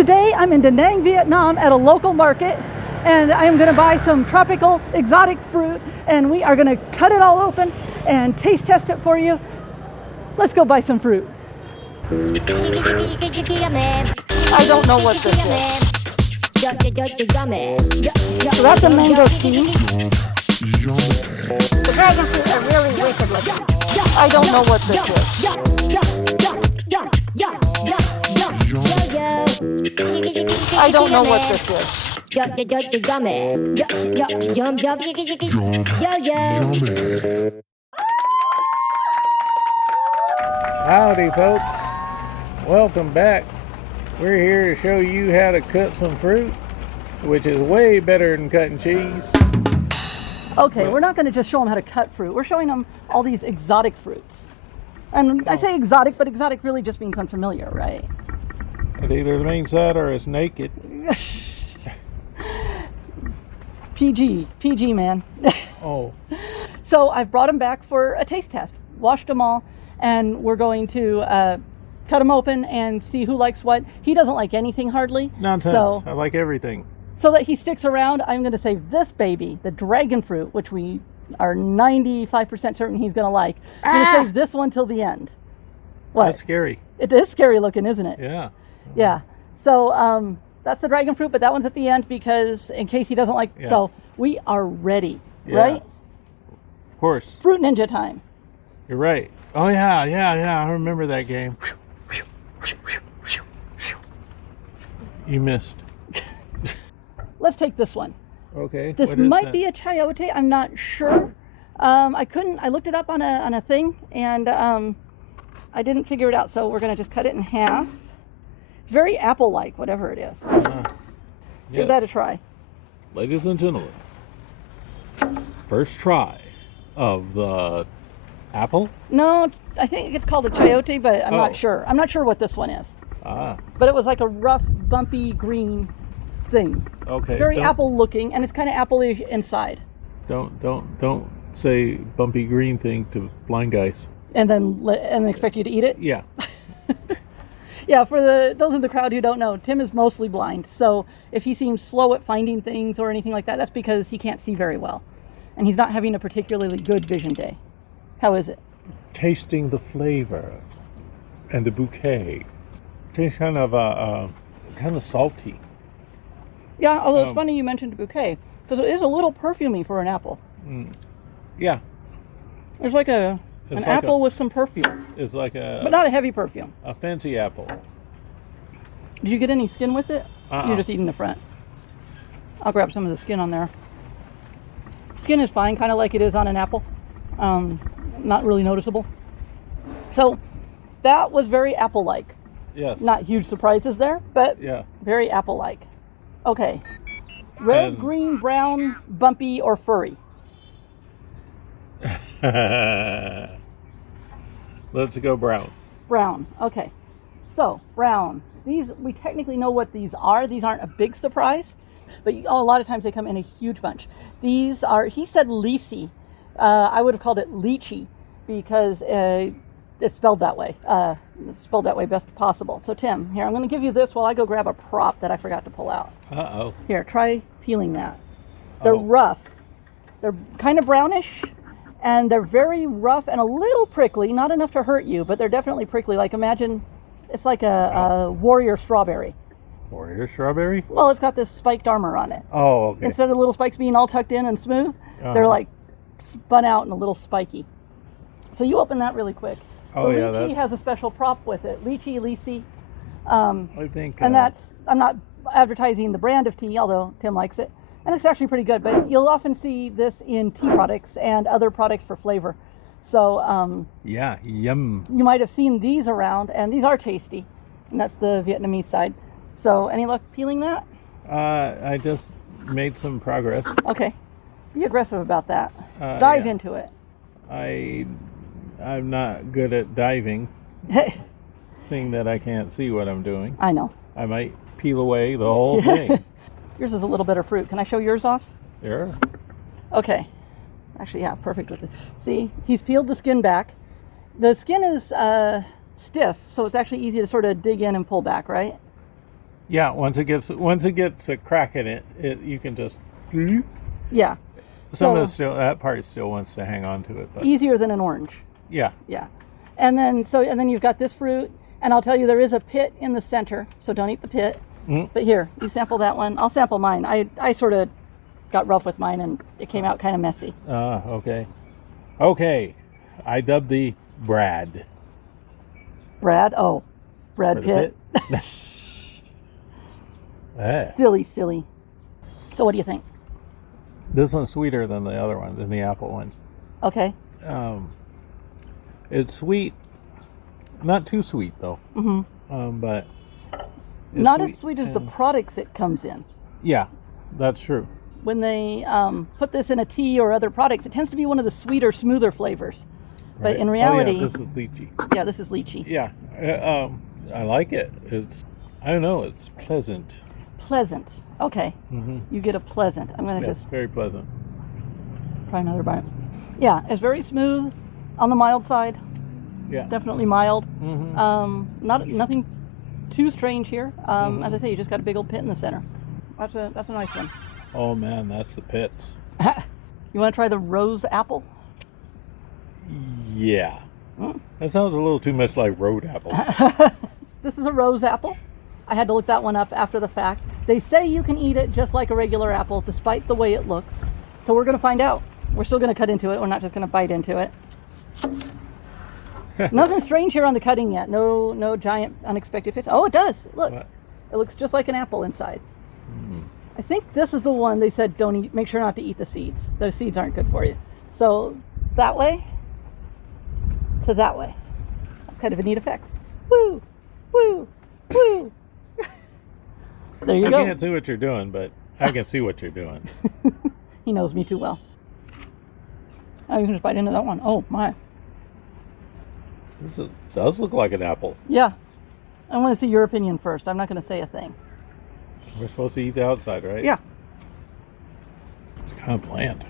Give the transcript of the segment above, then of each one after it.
Today I'm in Da Nang, Vietnam at a local market, and I'm going to buy some tropical exotic fruit, and we are going to cut it all open and taste test it for you. Let's go buy some fruit. I don't know what this is. So that's a mangosteen. The dragon fruit are really wicked looking. I don't know what this is. I don't know what this is. Howdy folks, welcome back. We're here to show you how to cut some fruit, which is way better than cutting cheese. Okay, we're not going to just show them how to cut fruit. We're showing them all these exotic fruits. And I say exotic, but exotic really just means unfamiliar, right? It either means that or it's naked. PG, man. Oh. So I've brought them back for a taste test, washed them all, and we're going to cut them open and see who likes what. He doesn't like anything hardly. Nonsense. So, I like everything. So that he sticks around, I'm going to save this baby, the dragon fruit, which we are 95% certain he's going to like. I'm going to save this one till the end. What? That's scary. It is scary looking, isn't it? Yeah. Yeah. So that's the dragon fruit, but that one's at the end because in case he doesn't like. Yeah. So we are ready, Yeah. right? Of course. Fruit Ninja time. You're right. Oh yeah. I remember that game. You missed. Let's take this one. Okay. This might be a chayote. I'm not sure. I looked it up on a thing, and I didn't figure it out. So we're gonna just cut it in half. It's very apple-like, whatever it is. Give that a try. Ladies and gentlemen, first try of the apple. No, I think it's called a chayote, but I'm not sure. I'm not sure what this one is. But it was like a rough, bumpy green thing. Okay. Very apple-looking, and it's kind of apple-y inside. Don't say bumpy green thing to blind guys. And then expect you to eat it? Yeah. Yeah, for those in the crowd who don't know, Tim is mostly blind. So if he seems slow at finding things or anything like that, that's because he can't see very well. And he's not having a particularly good vision day. How is it? Tasting the flavor and the bouquet. Tastes kind of salty. Yeah, although it's funny you mentioned bouquet, because it is a little perfumey for an apple. Yeah. There's like an apple with some perfume. It's like but not a heavy perfume. A fancy apple. Did you get any skin with it? You're just eating the front. I'll grab some of the skin on there. Skin is fine, kind of like it is on an apple. Not really noticeable. So that was very apple-like. Yes. Not huge surprises there, but very apple-like. Okay. Red, green, brown, bumpy, or furry? Let's go brown. Brown. Okay. So, brown. These, we technically know what these are. These aren't a big surprise, but a lot of times they come in a huge bunch. These are, he said lychee. I would have called it lychee because it's spelled that way. It's spelled that way best possible. So Tim, here, I'm going to give you this while I go grab a prop that I forgot to pull out. Uh-oh. Here, try peeling that. They're rough. They're kind of brownish, and they're very rough and a little prickly. Not enough to hurt you, but they're definitely prickly. Like imagine it's like a warrior strawberry. Warrior strawberry? Well, it's got this spiked armor on it. Oh, okay. Instead of little spikes being all tucked in and smooth, they're like spun out and a little spiky. So you open that really quick. Oh, the yeah. lychee has a special prop with it. Lychee. I think. And that's, I'm not advertising the brand of tea, although Tim likes it. And it's actually pretty good, but you'll often see this in tea products and other products for flavor. So, yeah, yum. You might have seen these around, and these are tasty. And that's the Vietnamese side. So, any luck peeling that? I just made some progress. Okay. Be aggressive about that. Dive into it. I'm not good at diving, seeing that I can't see what I'm doing. I know. I might peel away the whole thing. Yours is a little better fruit. Can I show yours off? Sure. Okay. Actually, yeah, perfect with it. See, he's peeled the skin back. The skin is stiff, so it's actually easy to sort of dig in and pull back, right? Yeah, once it gets a crack in it, you can just. Yeah. Some of that part still wants to hang on to it, but easier than an orange. yeah. Yeah. And then you've got this fruit, and I'll tell you there is a pit in the center, so don't eat the pit. But here, you sample that one. I'll sample mine. I sort of got rough with mine, and it came out kind of messy. Okay. Okay. I dubbed the Brad. Brad? Oh, Brad Pitt. Silly. So what do you think? This one's sweeter than the other one, than the apple one. Okay. It's sweet. Not too sweet, though. But not as sweet as the products it comes in. Yeah, that's true. When they put this in a tea or other products, it tends to be one of the sweeter, smoother flavors. But in reality... Oh, yeah, this is lychee. Yeah, this is lychee. Yeah. I like it. I don't know, it's pleasant. Pleasant. Okay. You get a pleasant. I'm going to just... very pleasant. Try another bite. Yeah, it's very smooth, on the mild side. Yeah. Definitely mild. Nothing too strange here. As I say, you just got a big old pit in the center. That's a nice one. Oh man, that's the pits. You want to try the rose apple? Yeah. That sounds a little too much like road apple. This is a rose apple. I had to look that one up after the fact. They say you can eat it just like a regular apple, despite the way it looks. So we're going to find out. We're still going to cut into it. We're not just going to bite into it. Nothing strange here on the cutting yet. No giant unexpected fish. Oh, it does. Look. What? It looks just like an apple inside. I think this is the one they said don't eat. Make sure not to eat the seeds. Those seeds aren't good for you. So that way to that way. That's kind of a neat effect. Woo! Woo! Woo! There you go. I can't see what you're doing, but I can see what you're doing. He knows me too well. Oh, you can just bite into that one. Oh, my. This does look like an apple. Yeah. I want to see your opinion first. I'm not going to say a thing. We're supposed to eat the outside, right? Yeah. It's kind of bland.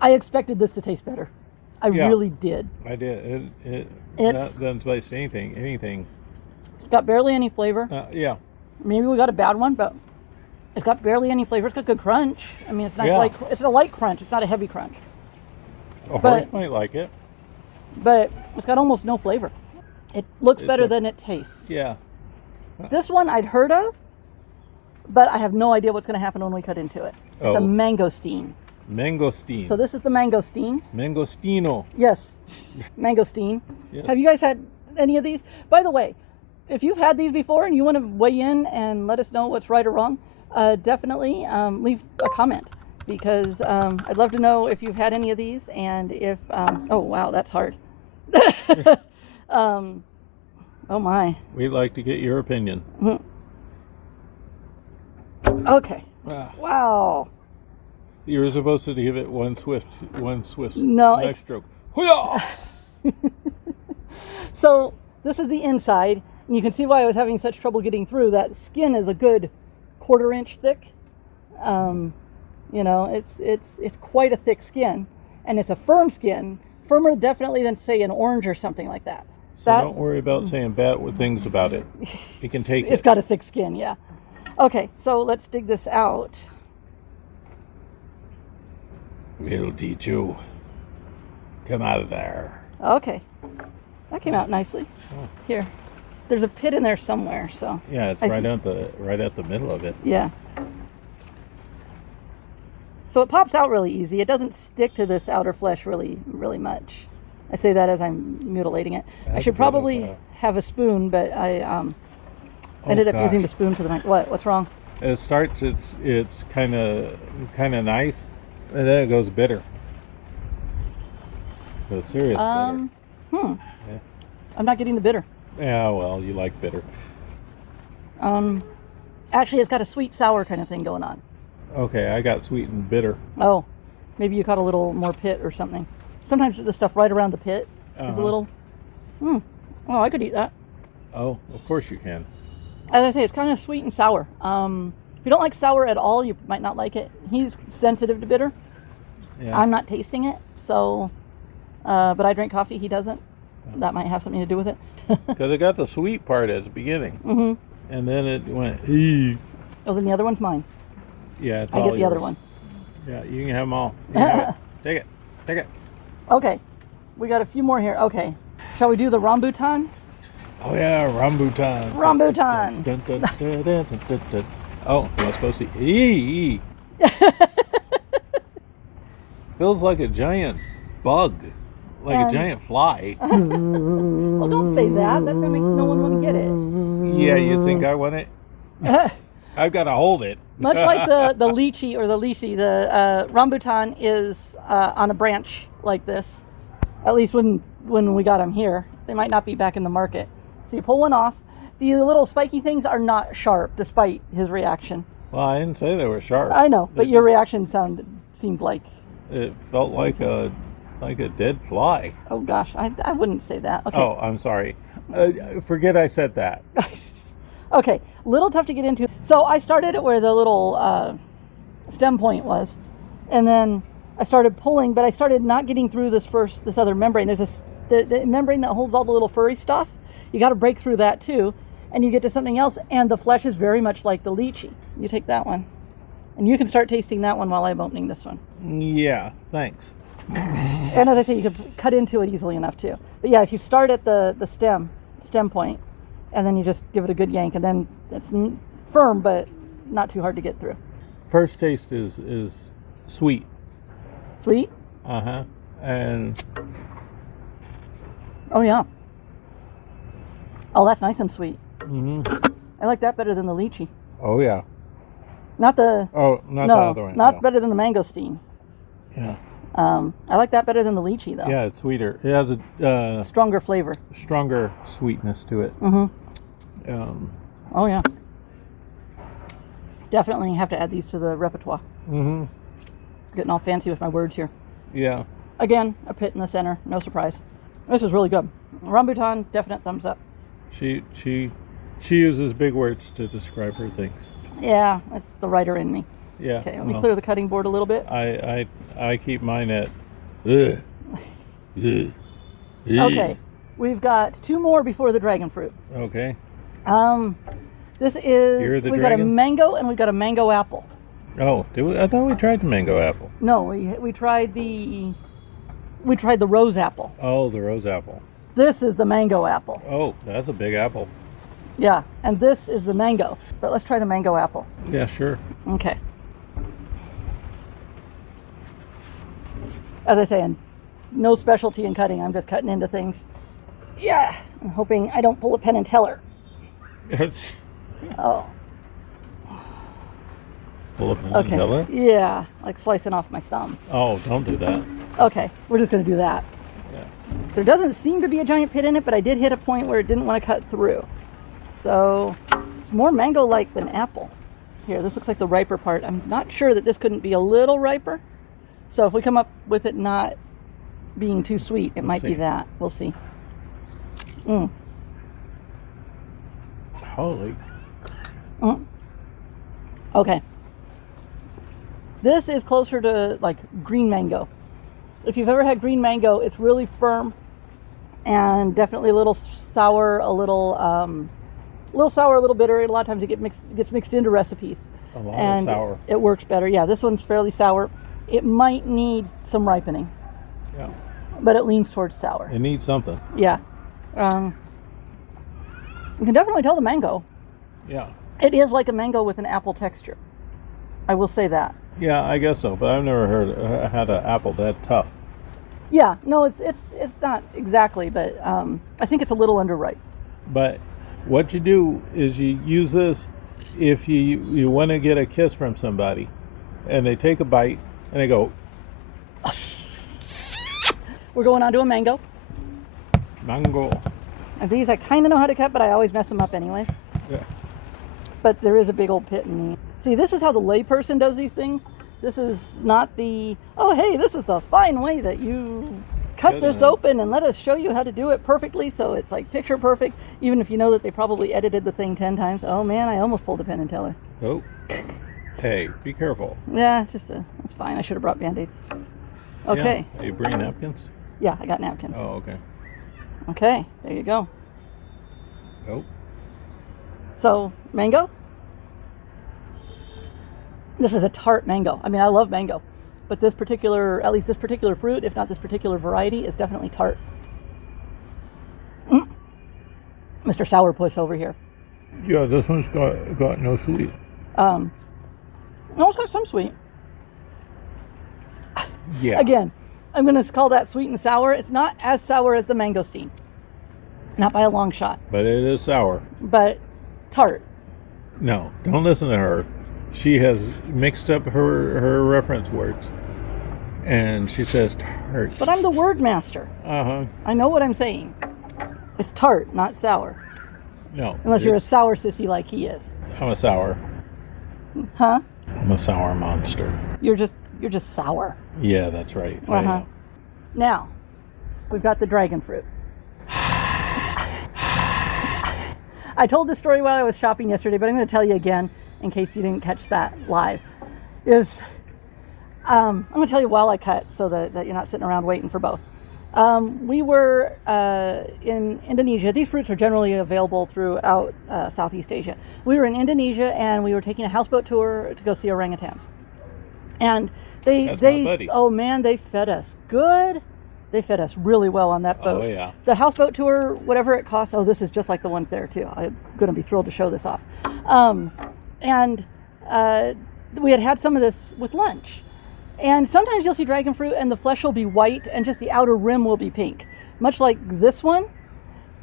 I expected this to taste better. I really did. I did. It doesn't taste anything. It's got barely any flavor. Yeah. Maybe we got a bad one, but it's got barely any flavor. It's got good crunch. I mean, it's nice, it's a light crunch. It's not a heavy crunch. A horse might like it. But it's got almost no flavor. It looks better than it tastes. Yeah. This one I'd heard of, but I have no idea what's going to happen when we cut into it. It's a mangosteen. Mangosteen. So this is the mangosteen. Mangosteeno. Yes. Mangosteen. Yes. Have you guys had any of these? By the way, if you've had these before and you want to weigh in and let us know what's right or wrong, definitely leave a comment. Because I'd love to know if you've had any of these, and if oh wow, that's hard. Oh my. We'd like to get your opinion. Okay. Wow. You were supposed to give it one swift knife stroke. So this is the inside, and you can see why I was having such trouble getting through. That skin is a good 1/4 inch thick. You know, it's quite a thick skin, and it's a firm skin, firmer definitely than say an orange or something like that. So don't worry about saying bad things about it. You can take it. It's got a thick skin, yeah. Okay, so let's dig this out. We'll teach you. Come out of there. Okay, that came out nicely. Here, there's a pit in there somewhere, so. Yeah, it's right at the middle of it. Yeah. So it pops out really easy. It doesn't stick to this outer flesh really much. I say that as I'm mutilating it. I should probably have a spoon, but I ended up using the spoon for the night. What's wrong? It starts. It's kind of nice, and then it goes bitter. Goes serious bitter. Yeah. I'm not getting the bitter. Yeah, well, you like bitter. Actually, it's got a sweet sour kind of thing going on. Okay, I got sweet and bitter. Oh, maybe you caught a little more pit or something. Sometimes the stuff right around the pit is a little. Oh, I could eat that. Oh, of course you can. As I say, it's kind of sweet and sour. If you don't like sour at all, you might not like it. He's sensitive to bitter. Yeah. I'm not tasting it, so. But I drink coffee. He doesn't. That might have something to do with it. Because it got the sweet part at the beginning. and then it went, ee. Oh, then the other one's mine. Yeah, it's I all get the other yours. one. Yeah, you can have them all. You can have it. Take it. Take it. Okay, we got a few more here. Okay, shall we do the rambutan? Oh yeah, rambutan. Rambutan. Dun, dun, dun, dun, dun, dun, dun. Oh, am I supposed to? Ee. Feels like a giant bug, like a giant fly. Well, don't say that. That's gonna make no one want to get it. Yeah, you think I want it? I've got to hold it. Much like the lychee or the lychee, the rambutan is on a branch like this. At least when we got them here, they might not be back in the market. So you pull one off. The little spiky things are not sharp, despite his reaction. Well, I didn't say they were sharp. I know, but your reaction seemed like it felt like a dead fly. Oh gosh, I wouldn't say that. Okay. Oh, I'm sorry. Forget I said that. Okay, little tough to get into. So I started it where the little stem point was, and then I started pulling, but I started not getting through this other membrane. There's the membrane that holds all the little furry stuff. You got to break through that too, and you get to something else, and the flesh is very much like the lychee. You take that one, and you can start tasting that one while I'm opening this one. Yeah, thanks. And as I say, you can cut into it easily enough too. But yeah, if you start at the stem point, and then you just give it a good yank, and then it's firm, but not too hard to get through. First taste is sweet. Sweet? Uh-huh. And oh yeah. Oh, that's nice and sweet. Mm-hmm. I like that better than the lychee. Oh yeah. Not the the other one. Not better than the mangosteen. Yeah. I like that better than the lychee though. Yeah, it's sweeter. It has a stronger flavor. Stronger sweetness to it. Mm-hmm. Oh yeah. Definitely have to add these to the repertoire. Mm-hmm. Getting all fancy with my words here. Yeah. Again, a pit in the center. No surprise. This is really good. Rambutan, definite thumbs up. She uses big words to describe her things. Yeah, it's the writer in me. Yeah. Okay, let me clear the cutting board a little bit. I keep mine at. Okay, we've got two more before the dragon fruit. Okay. This is we've got a mango and we've got a mango apple. Oh, I thought we tried the mango apple. No, we tried the rose apple. Oh, the rose apple. This is the mango apple. Oh, that's a big apple. Yeah, and this is the mango. But let's try the mango apple. Yeah, sure. Okay. As I say, and no specialty in cutting. I'm just cutting into things. Yeah, I'm hoping I don't pull a Penn and Teller. It's. Oh. Pull a Penn and Teller? Yeah, like slicing off my thumb. Oh, don't do that. Okay, we're just going to do that. Yeah. There doesn't seem to be a giant pit in it, but I did hit a point where it didn't want to cut through. So, it's more mango-like than apple. Here, this looks like the riper part. I'm not sure that this couldn't be a little riper. So if we come up with it not being too sweet, it might be that. We'll see. Holy. Okay. This is closer to like green mango. If you've ever had green mango, it's really firm and definitely a little sour, a little sour, a little bitter. A lot of times it gets mixed into recipes. A lot of sour. It works better. Yeah, this one's fairly sour. It might need some ripening. Yeah. But it leans towards sour. It needs something. Yeah. You can definitely tell the mango. Yeah. It is like a mango with an apple texture. I will say that. Yeah, I guess so, but I've never had an apple that tough. Yeah, no, it's not exactly, but I think it's a little underripe. But what you do is you use this if you want to get a kiss from somebody, and they take a bite and they go. We're going on to a mango. Mango. And these I kind of know how to cut, but I always mess them up anyways. Yeah. But there is a big old pit in the... See, this is how the layperson does these things. This is not the, oh, hey, this is the fine way that you cut this open and let us show you how to do it perfectly so it's like picture perfect, even if you know that they probably edited the thing 10 times. Oh, man, I almost pulled a Penn and Teller. Oh. Hey, be careful. Yeah, that's fine. I should have brought Band-Aids. Okay. Yeah. Are you bringing napkins? Yeah, I got napkins. Oh, okay. Okay, there you go. Oh. So, mango. This is a tart mango. I mean, I love mango, but this particular, at least this particular fruit, if not this particular variety, is definitely tart. Mr. Sourpuss over here. Yeah, this one's got no sweet. No, it's got some sweet. Yeah. Again, I'm going to call that sweet and sour. It's not as sour as the mangosteen. Not by a long shot. But it is sour. But tart. No, don't listen to her. She has mixed up her reference words. And she says tart. But I'm the word master. Uh-huh. I know what I'm saying. It's tart, not sour. No. Unless you're a sour sissy like he is. I'm a sour. Huh? I'm a sour monster. You're just sour. Yeah, that's right. Uh-huh. Now, we've got the dragon fruit. I told this story while I was shopping yesterday, but I'm going to tell you again in case you didn't catch that live. I'm going to tell you while I cut so that you're not sitting around waiting for both. We were in Indonesia. These fruits are generally available throughout Southeast Asia. We were in Indonesia and we were taking a houseboat tour to go see orangutans. And oh man, they fed us good. They fed us really well on that boat. Oh yeah. The houseboat tour, whatever it costs. Oh, this is just like the ones there too. I'm going to be thrilled to show this off. We had some of this with lunch. And sometimes you'll see dragon fruit and the flesh will be white and just the outer rim will be pink. Much like this one.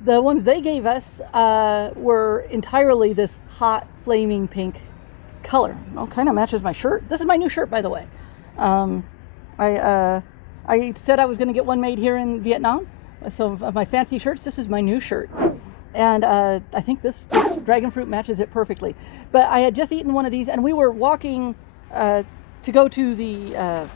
The ones they gave us were entirely this hot, flaming pink color. Oh, kind of matches my shirt. This is my new shirt, by the way. I said I was going to get one made here in Vietnam. So of my fancy shirts, this is my new shirt. And I think this dragon fruit matches it perfectly. But I had just eaten one of these and we were walking to go to the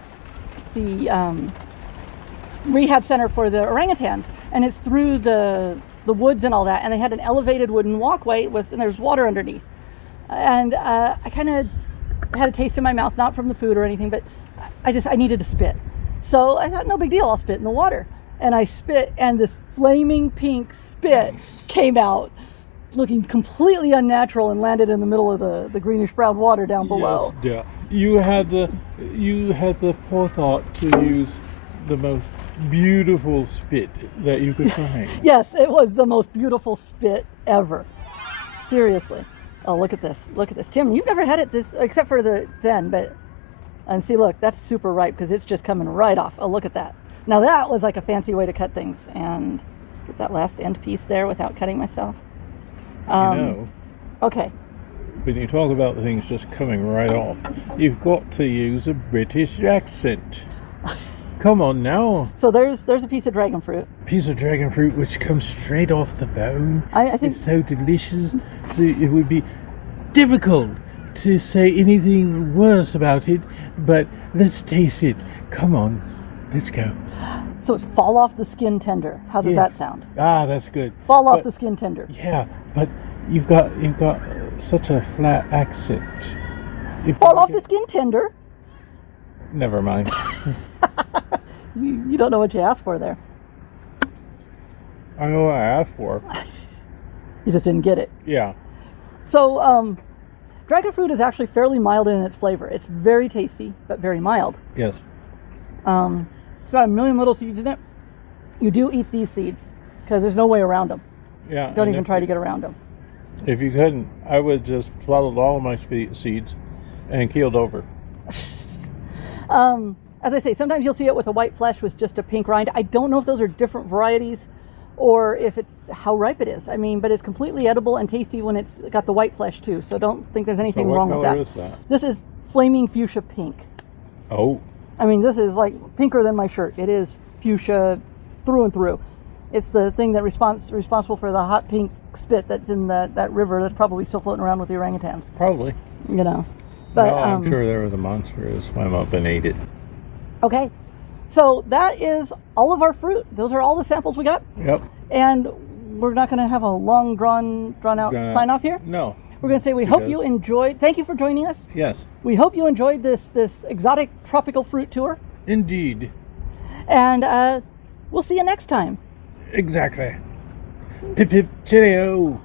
rehab center for the orangutans, and it's through the woods and all that, and they had an elevated wooden walkway and there's water underneath, and I kind of had a taste in my mouth, not from the food or anything, but I needed to spit. So I thought, no big deal, I'll spit in the water. And I spit, and this flaming pink spit came out looking completely unnatural and landed in the middle of the greenish brown water down below. Yes, yeah. You had the forethought to use the most beautiful spit that you could find. Yes, it was the most beautiful spit ever. Seriously. Oh, look at this. Look at this. Tim, you've never had it this, except for and see, look, that's super ripe because it's just coming right off. Oh, look at that. Now that was like a fancy way to cut things, and get that last end piece there without cutting myself. Okay. When you talk about things just coming right off, you've got to use a British accent. Come on now. So there's a piece of dragon fruit. Piece of dragon fruit which comes straight off the bone. I think it's so delicious. So it would be difficult to say anything worse about it, but let's taste it. Come on, let's go. So it's fall off the skin tender. How does that sound? Ah, that's good. Fall off the skin tender. Yeah, but you've got such a flat accent. Fall off the skin tender? Never mind. You don't know what you asked for there. I know what I asked for. You just didn't get it. Yeah. So, dragon fruit is actually fairly mild in its flavor. It's very tasty, but very mild. Yes. It's got a million little seeds in it. You do eat these seeds because there's no way around them. Yeah. Don't even try to get around them. If you couldn't, I would just swallowed all of my seeds and keeled over. As I say, sometimes you'll see it with a white flesh with just a pink rind. I don't know if those are different varieties or if it's how ripe it is. I mean, but it's completely edible and tasty when it's got the white flesh too. So don't think there's anything wrong with that. What color is that? This is flaming fuchsia pink. Oh. I mean, this is like pinker than my shirt. It is fuchsia through and through. It's the thing that responsible for the hot pink spit that's in that river that's probably still floating around with the orangutans. Probably. You know. But no, I'm sure there was a monster that swam up and ate it. Okay. So that is all of our fruit. Those are all the samples we got. Yep. And we're not going to have a long drawn out sign off here. No. We're going to say we hope you enjoyed. Thank you for joining us. Yes. We hope you enjoyed this exotic tropical fruit tour. Indeed. And we'll see you next time. Exactly. Pip pip cheerio.